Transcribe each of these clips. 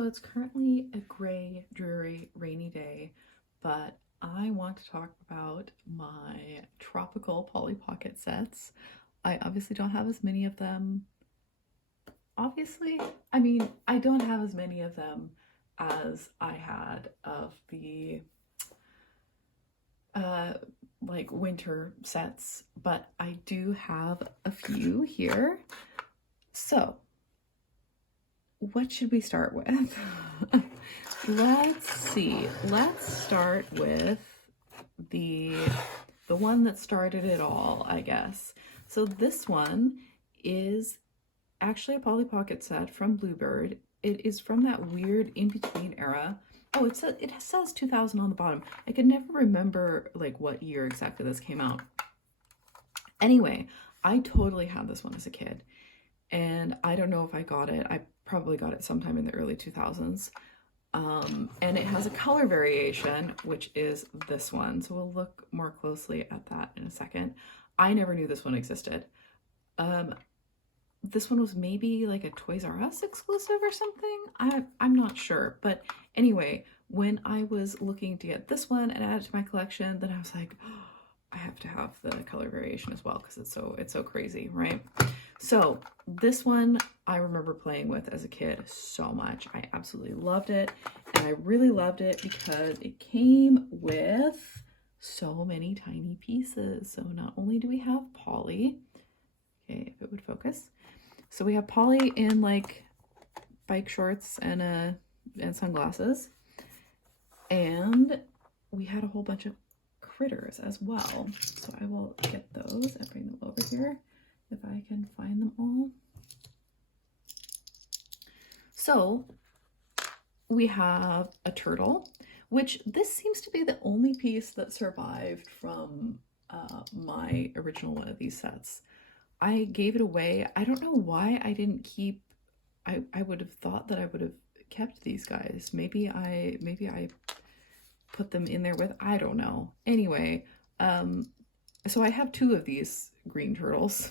So it's currently a gray, dreary, rainy day, but I want to talk about my tropical Polly Pocket sets. I obviously don't have as many of them. Obviously, I don't have as many of them as I had of the uh like winter sets, but I do have a few here. So, what should we start with? Let's see. Let's start with the the one that started it all, I guess. So this one is actually a Polly Pocket set from Bluebird. It is from that weird in-between era. Oh, it says 2000 on the bottom. I could never remember like what year exactly this came out. Anyway, I totally had this one as a kid, and I don't know if I got it. I probably got it sometime in the early 2000s. And it has a color variation, which is this one. So we'll look more closely at that in a second. I never knew this one existed. This one was maybe like a Toys R Us exclusive or something. I'm not sure. But anyway, when I was looking to get this one and add it to my collection, then I was like, oh, I have to have the color variation as well because it's so crazy, right? So this one I remember playing with as a kid so much. I absolutely loved it, and I really loved it because it came with so many tiny pieces. So not only do we have Polly, okay, if it would focus. So we have Polly in like bike shorts and sunglasses, and we had a whole bunch of critters as well. So I will get those and bring them over here if I can find them all. So we have a turtle, which this seems to be the only piece that survived from my original one of these sets. I gave it away. I don't know why I didn't keep. I would have thought that I would have kept these guys. Maybe I put them in there with, I don't know. Anyway, so I have two of these green turtles.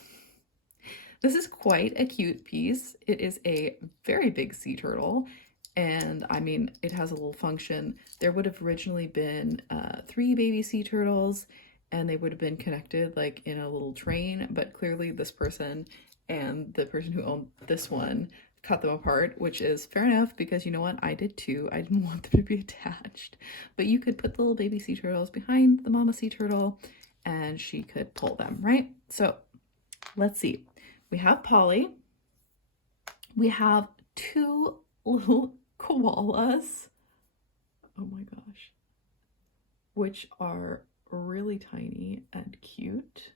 This is quite a cute piece. It is a very big sea turtle, and I mean, it has a little function. There would have originally been 3 baby sea turtles, and they would have been connected like in a little train, but clearly this person and the person who owned this one cut them apart, which is fair enough because you know what? I did too. I didn't want them to be attached. But you could put the little baby sea turtles behind the mama sea turtle and she could pull them, right? So let's see. We have Polly. We have 2 little koalas. Oh my gosh. Which are really tiny and cute.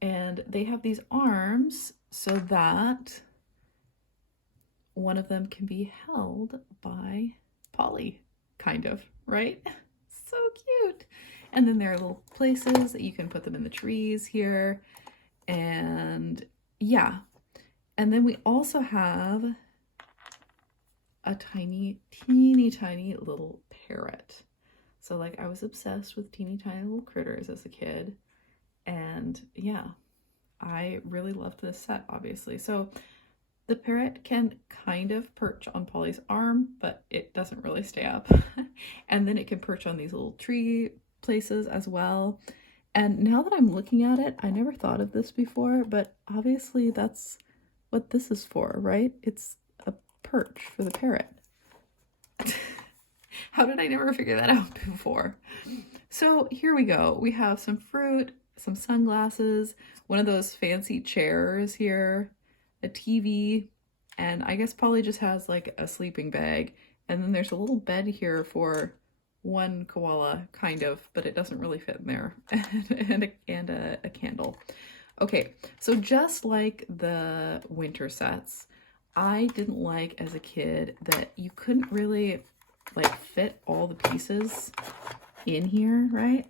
And they have these arms so that one of them can be held by Polly, kind of, right? So cute. And then there are little places that you can put them in the trees here. And yeah. And then we also have a teeny tiny little parrot. So like I was obsessed with teeny tiny little critters as a kid. And yeah, I really loved this set, obviously. So the parrot can kind of perch on Polly's arm, but it doesn't really stay up. And then it can perch on these little tree places as well. And now that I'm looking at it, I never thought of this before, but obviously that's what this is for, right? It's a perch for the parrot. How did I never figure that out before? So here we go. We have some fruit, some sunglasses, one of those fancy chairs here, a TV, and I guess Polly just has like a sleeping bag. And then there's a little bed here for one koala, kind of, but it doesn't really fit in there, and a candle. Okay, so just like the winter sets, I didn't like as a kid that you couldn't really like fit all the pieces in here, right?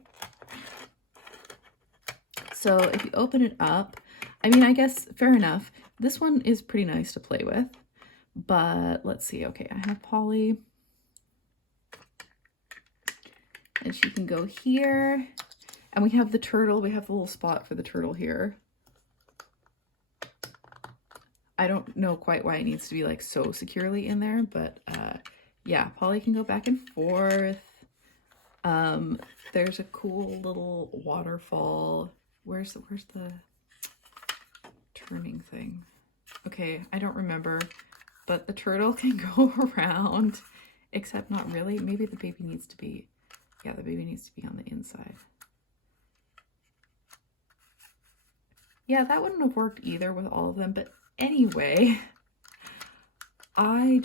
So if you open it up, I mean, I guess fair enough. This one is pretty nice to play with, but let's see. Okay, I have Polly. And she can go here. And we have the turtle. We have the little spot for the turtle here. I don't know quite why it needs to be like so securely in there, but yeah, Polly can go back and forth. There's a cool little waterfall. Where's the turning thing? Okay, I don't remember, but the turtle can go around, except not really. Maybe the baby needs to be, yeah, the baby needs to be on the inside. Yeah, that wouldn't have worked either with all of them, but anyway, I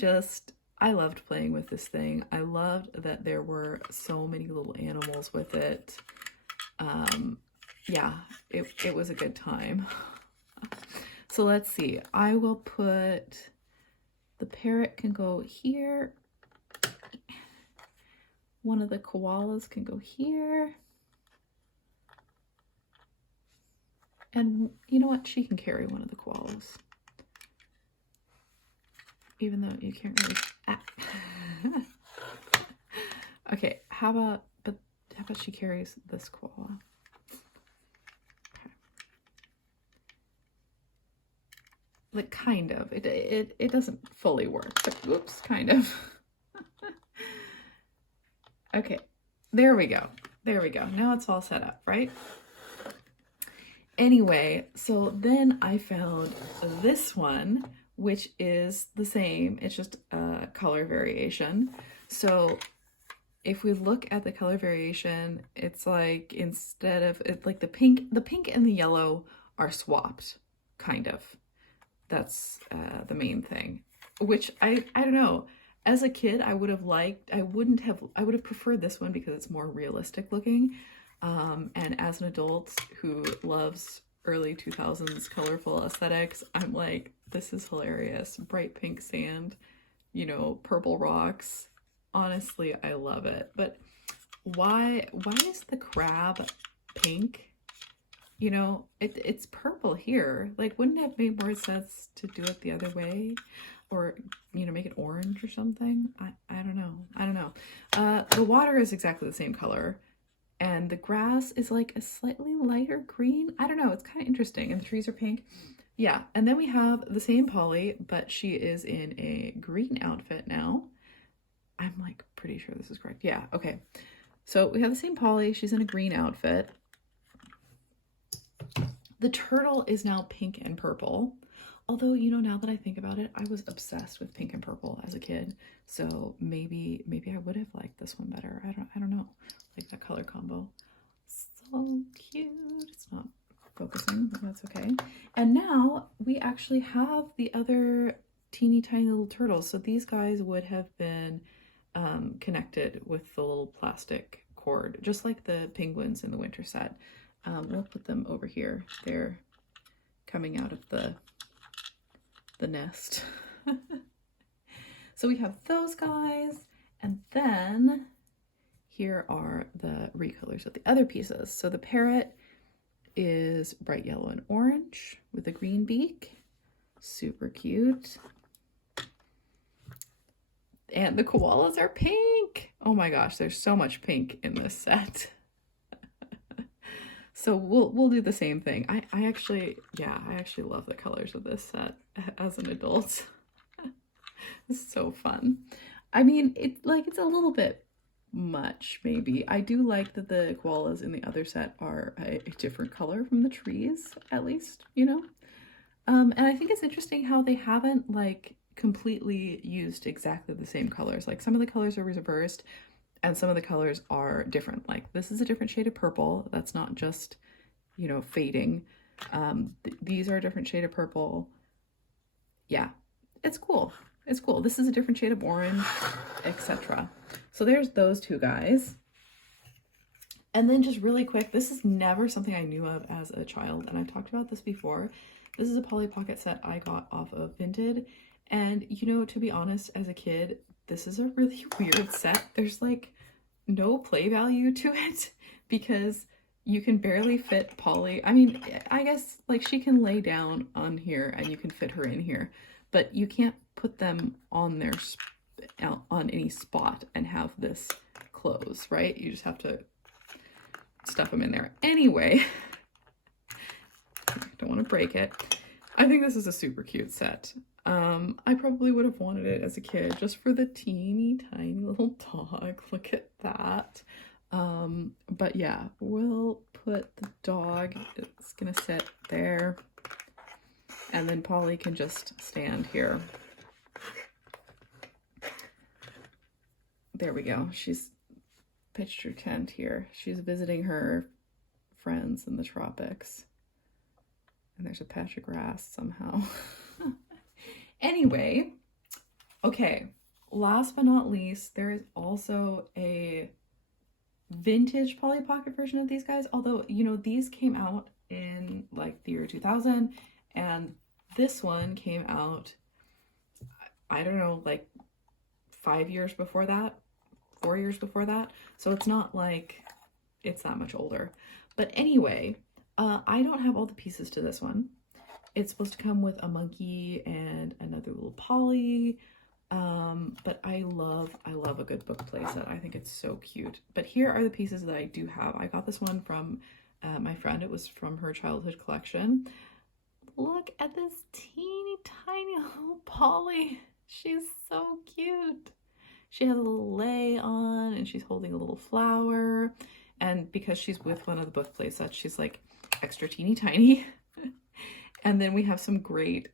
loved playing with this thing. I loved that there were so many little animals with it. Yeah, it was a good time. So let's see. I will put, the parrot can go here. One of the koalas can go here. And you know what? She can carry one of the koalas. Even though you can't really... Ah. Okay, how about she carries this koala? Okay. Like, kind of. It doesn't fully work, but whoops, kind of. Okay, there we go. There we go. Now it's all set up, right? Anyway, so then I found this one, which is the same. It's just a color variation. So if we look at the color variation, it's like instead of it's like the pink and the yellow are swapped, kind of. That's the main thing, which I don't know. As a kid, I would have preferred this one because it's more realistic looking. And as an adult who loves early 2000s colorful aesthetics, I'm like, this is hilarious. Bright pink sand, you know, purple rocks. Honestly, I love it. But why is the crab pink? You know, it's purple here. Like, wouldn't it have made more sense to do it the other way? Or, you know, make it orange or something? I don't know. I don't know. The water is exactly the same color. And the grass is like a slightly lighter green. I don't know. It's kind of interesting. And the trees are pink. Yeah. And then we have the same Polly, but she is in a green outfit now. I'm like pretty sure this is correct. Yeah. Okay. So we have the same Polly. She's in a green outfit. The turtle is now pink and purple. Although, you know, now that I think about it, I was obsessed with pink and purple as a kid. So maybe I would have liked this one better. I don't know. Like that color combo. So cute. It's not focusing, but that's okay. And now we actually have the other teeny tiny little turtles. So these guys would have been connected with the little plastic cord, just like the penguins in the winter set. We'll put them over here. They're coming out of the nest. So we have those guys, and then here are the recolors of the other pieces. So the parrot is bright yellow and orange with a green beak. Super cute. And the koalas are pink. Oh my gosh, there's so much pink in this set. So we'll do the same thing. I actually love the colors of this set as an adult. It's so fun. I mean, it's a little bit much, maybe. I do like that the koalas in the other set are a different color from the trees, at least, you know? And I think it's interesting how they haven't like completely used exactly the same colors. Like some of the colors are reversed and some of the colors are different. Like this is a different shade of purple. That's not just, you know, fading. These are a different shade of purple. Yeah, it's cool. It's cool. This is a different shade of orange, etc. So there's those two guys. And then just really quick, this is never something I knew of as a child, and I've talked about this before. This is a Polly Pocket set I got off of Vinted. And, you know, to be honest, as a kid, this is a really weird set. There's like no play value to it because you can barely fit Polly. I mean, I guess like she can lay down on here and you can fit her in here, but you can't put them on their on any spot and have this close, right? You just have to stuff them in there. Anyway, don't want to break it. I think this is a super cute set. I probably would have wanted it as a kid just for the teeny tiny little dog. Look at that. But yeah, we'll put the dog, it's gonna sit there, and then Polly can just stand here. There we go. She's pitched her tent here. She's visiting her friends in the tropics. And there's a patch of grass somehow. Anyway, okay, last but not least, there is also a vintage Polly Pocket version of these guys. Although, you know, these came out in like the year 2000, and this one came out, I don't know, like 5 years before that, 4 years before that. So it's not like it's that much older. But anyway, I don't have all the pieces to this one. It's supposed to come with a monkey and another little Polly. But I love a good book playset. I think it's so cute. But here are the pieces that I do have. I got this one from my friend. It was from her childhood collection. Look at this teeny tiny little Polly. She's so cute. She has a little lei on and she's holding a little flower. And because she's with one of the book playsets, she's like extra teeny tiny. And then we have some great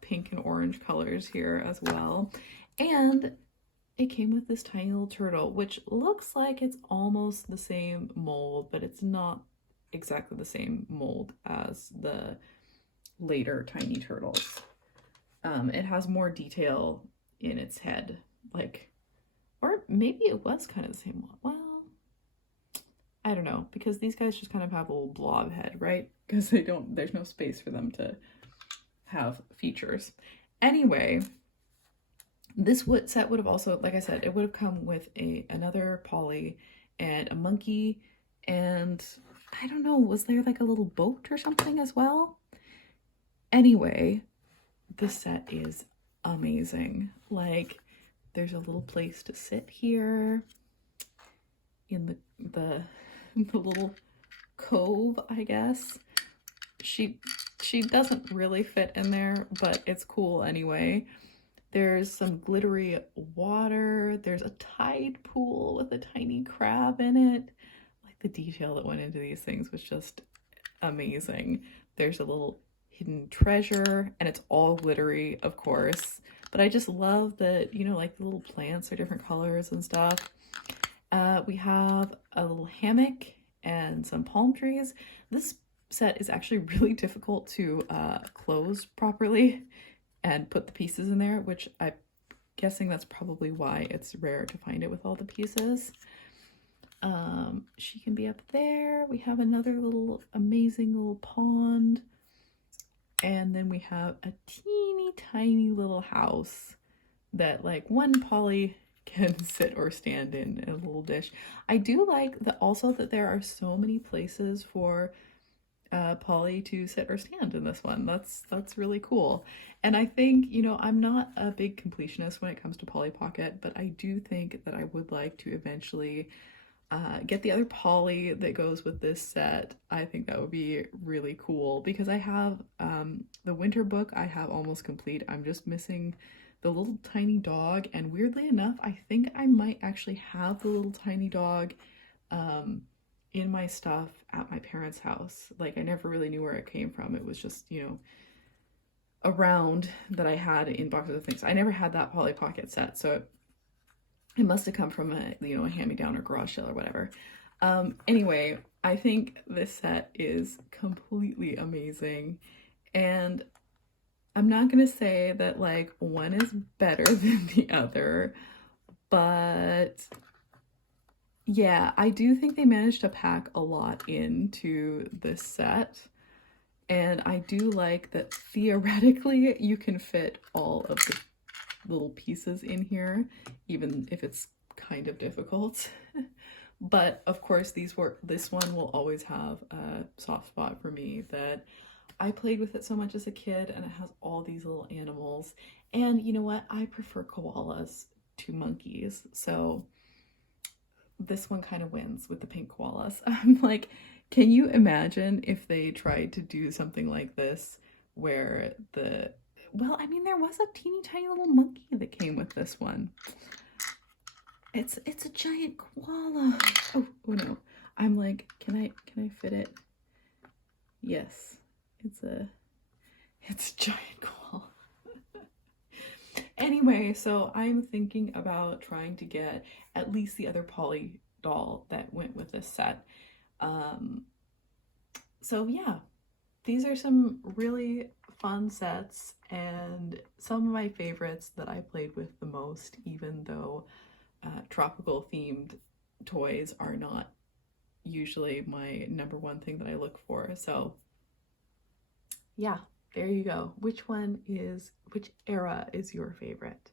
pink and orange colors here as well. And it came with this tiny little turtle, which looks like it's almost the same mold, but it's not exactly the same mold as the later tiny turtles. It has more detail in its head, like, or maybe it was kind of the same one. Well, I don't know, because these guys just kind of have a little blob head, right? Because there's no space for them to have features. Anyway, this set would have also, like I said, it would have come with another Polly and a monkey, and I don't know, was there like a little boat or something as well? Anyway, this set is amazing. Like, there's a little place to sit here in the little cove, I guess. She doesn't really fit in there, but it's cool anyway. There's some glittery water. There's a tide pool with a tiny crab in it. Like, the detail that went into these things was just amazing. There's a little hidden treasure, and it's all glittery, of course. But I just love that, you know, like the little plants are different colors and stuff. We have a little hammock and some palm trees. This set is actually really difficult to close properly and put the pieces in there, which I'm guessing that's probably why it's rare to find it with all the pieces. She can be up there. We have another little amazing little pond. And then we have a teeny tiny little house that like one Polly can sit or stand in a little dish. I do like that also that there are so many places for Polly to sit or stand in this one. That's really cool. And I think, you know, I'm not a big completionist when it comes to Polly Pocket, but I do think that I would like to eventually get the other Polly that goes with this set. I think that would be really cool because I have the winter book I have almost complete. I'm just missing the little tiny dog, and weirdly enough, I think I might actually have the little tiny dog in my stuff at my parents' house. Like, I never really knew where it came from. It was just, you know, around that I had in boxes of things. I never had that Polly Pocket set, so it must have come from a, you know, a hand-me-down or garage sale or whatever. Anyway, I think this set is completely amazing, and I'm not gonna say that like one is better than the other, but yeah, I do think they managed to pack a lot into this set. And I do like that theoretically you can fit all of the little pieces in here, even if it's kind of difficult. But of course, this one will always have a soft spot for me, that I played with it so much as a kid, and it has all these little animals. And you know what? I prefer koalas to monkeys, so this one kind of wins with the pink koalas. I'm like, can you imagine if they tried to do something like this where well, I mean, there was a teeny tiny little monkey that came with this one. It's a giant koala. Oh no. I'm like, can I fit it? Yes. It's a giant koala. Anyway, so I'm thinking about trying to get at least the other Polly doll that went with this set. So yeah, these are some really fun sets and some of my favorites that I played with the most, even though tropical themed toys are not usually my number one thing that I look for. So yeah, there you go. Which era is your favorite?